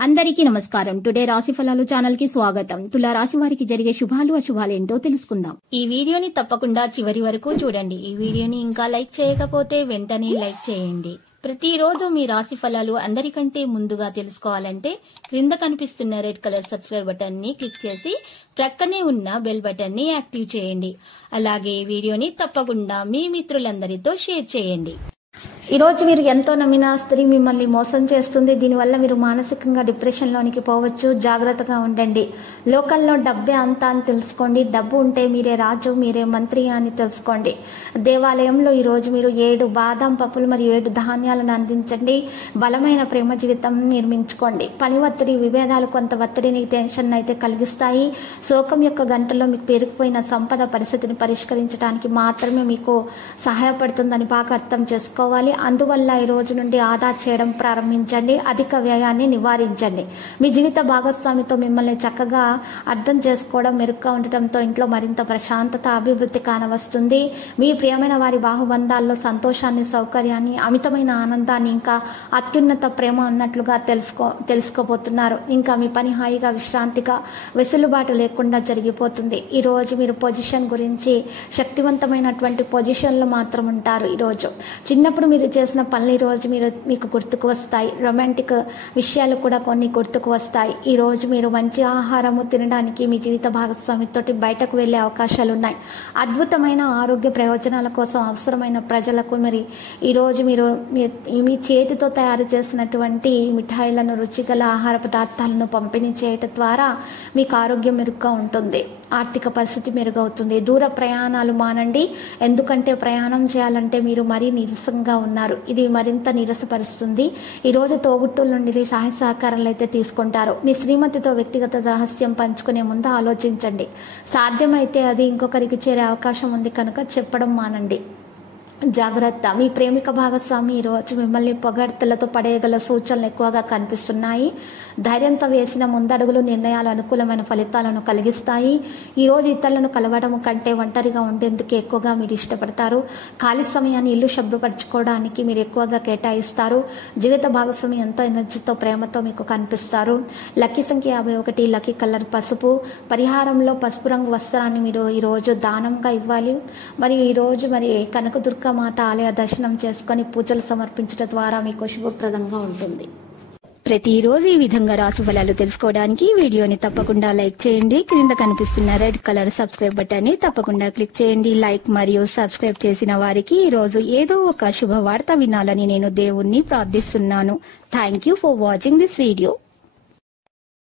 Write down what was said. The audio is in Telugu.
అందరికీ నమస్కారం. టుడే రాశి ఫలాలు ఛానల్ కి స్వాగతం. తులా రాశి వారికి జరిగే శుభాలు అశుభాలు ఏంటో తెలుసుకుందాం. ఈ వీడియోని తప్పకుండా చివరి వరకు చూడండి. ఈ వీడియోని ఇంకా లైక్ చేయకపోతే వెంటనే లైక్ చేయండి. ప్రతిరోజు మీ రాశి ఫలాలు అందరికంటే ముందుగా తెలుసుకోవాలంటే క్రింద కనిపిస్తున్న రెడ్ కలర్ సబ్స్క్రైబ్ బటన్ ని క్లిక్ చేసి ప్రక్కనే ఉన్న బెల్ బటన్ ని యాక్టివ్ చేయండి. అలాగే వీడియోని తప్పకుండా మీ మిత్రులందరితో షేర్ చేయండి. ఈ రోజు మీరు ఎంతో నమ్మిన స్త్రీ మిమ్మల్ని మోసం చేస్తుంది. దీనివల్ల మీరు మానసికంగా డిప్రెషన్ లోనికి పోవచ్చు. జాగ్రత్తగా ఉండండి. లోకల్లో డబ్బే అంతా అని తెలుసుకోండి. డబ్బు ఉంటే మీరే రాజు, మీరే మంత్రి అని తెలుసుకోండి. దేవాలయంలో ఈ రోజు మీరు 7 బాదం పప్పులు మరియు 7 ధాన్యాలను అందించండి. బలమైన ప్రేమ జీవితం నిర్మించుకోండి. పని ఒత్తిడి, విభేదాలు కొంత ఒత్తిడిని, టెన్షన్ అయితే కలిగిస్తాయి. శోకం యొక్క గంటలో మీకు పేరుకుపోయిన సంపద పరిస్థితిని పరిష్కరించడానికి మాత్రమే మీకు సహాయపడుతుందని బాగా అర్థం చేసుకోవాలి. అందువల్ల ఈ రోజు నుండి ఆదా చేయడం ప్రారంభించండి. అధిక వ్యయాన్ని నివారించండి. మీ జీవిత భాగస్వామితో మిమ్మల్ని చక్కగా అర్థం చేసుకోవడం, మెరుగ్గా ఉండటంతో ఇంట్లో మరింత ప్రశాంతత, అభివృద్ధి కానవస్తుంది. మీ ప్రియమైన వారి బాహుబంధాల్లో సంతోషాన్ని, సౌకర్యాన్ని, అమితమైన ఆనందాన్ని, ఇంకా అత్యున్నత ప్రేమ ఉన్నట్లుగా తెలుసుకోబోతున్నారు. ఇంకా మీ పని హాయిగా, విశ్రాంతిగా, వెసులుబాటు లేకుండా జరిగిపోతుంది. ఈ రోజు మీరు పొజిషన్ గురించి శక్తివంతమైనటువంటి పొజిషన్లో మాత్రం ఉంటారు. ఈరోజు చిన్నప్పుడు మీరు చేసిన పనులు ఈ రోజు మీకు గుర్తుకు వస్తాయి. రొమాంటిక్ విషయాలు కూడా కొన్ని గుర్తుకు వస్తాయి. ఈ రోజు మీరు మంచి ఆహారము తినడానికి మీ జీవిత భాగస్వామితోటి బయటకు వెళ్లే అవకాశాలు ఉన్నాయి. అద్భుతమైన ఆరోగ్య ప్రయోజనాల కోసం అవసరమైన ప్రజలకు మరి ఈ రోజు మీరు మీ చేతితో తయారు చేసినటువంటి మిఠాయిలను, రుచిగల ఆహార పదార్థాలను పంపిణీ చేయటం ద్వారా మీకు ఆరోగ్యం మెరుగ్గా ఉంటుంది. ఆర్థిక పరిస్థితి మెరుగవుతుంది. దూర ప్రయాణాలు మానండి. ఎందుకంటే ప్రయాణం చేయాలంటే మీరు మరీ నీరసంగా ఉన్నారు. ఇది మరింత నీరసపరుస్తుంది. ఈరోజు తోబుట్టుల నుండి సహాయ సహకారాలు అయితే తీసుకుంటారు. మీ శ్రీమతితో వ్యక్తిగత రహస్యం పంచుకునే ముందు ఆలోచించండి. సాధ్యమైతే అది ఇంకొకరికి చేరే అవకాశం ఉంది కనుక చెప్పడం మానండి. జాగ్రత్త. మీ ప్రేమిక భాగస్వామి ఈరోజు మిమ్మల్ని పొగడ్తలతో పడేయగల సూచనలు ఎక్కువగా కనిపిస్తున్నాయి. ధైర్యంతో వేసిన ముందడుగులు, నిర్ణయాలు అనుకూలమైన ఫలితాలను కలిగిస్తాయి. ఈరోజు ఇతరులను కలవడం కంటే ఒంటరిగా ఉండేందుకు ఎక్కువగా మీరు ఇష్టపడతారు. ఖాళీ సమయాన్ని ఇల్లు శుభ్రపరచుకోవడానికి మీరు ఎక్కువగా కేటాయిస్తారు. జీవిత భాగస్వామి ఎంతో ఎనర్జీతో, ప్రేమతో మీకు కనిపిస్తారు. లక్కీ సంఖ్య 51, లక్కీ కలర్ పసుపు. పరిహారంలో పసుపు రంగు వస్త్రాన్ని మీరు ఈరోజు దానంగా ఇవ్వాలి. మరియు ఈరోజు కనకదుర్గ మాత ఆలయ దర్శనం చేసుకుని పూజలు సమర్పించడం ద్వారా మీకు శుభప్రదంగా ఉంటుంది. ప్రతిరోజు ఈ విధంగా రాశి ఫలాలు తెలుసుకోవడానికి వీడియోని తప్పకుండా లైక్ చేయండి. క్రింద కనిపిస్తున్న రెడ్ కలర్ సబ్స్క్రైబ్ బటన్ ని తప్పకుండా క్లిక్ చేయండి. లైక్ మరియు సబ్స్క్రైబ్ చేసిన వారికి ఈ రోజు ఏదో ఒక శుభవార్త వినాలని నేను దేవుణ్ణి ప్రార్థిస్తున్నాను. Thank you for watching this video.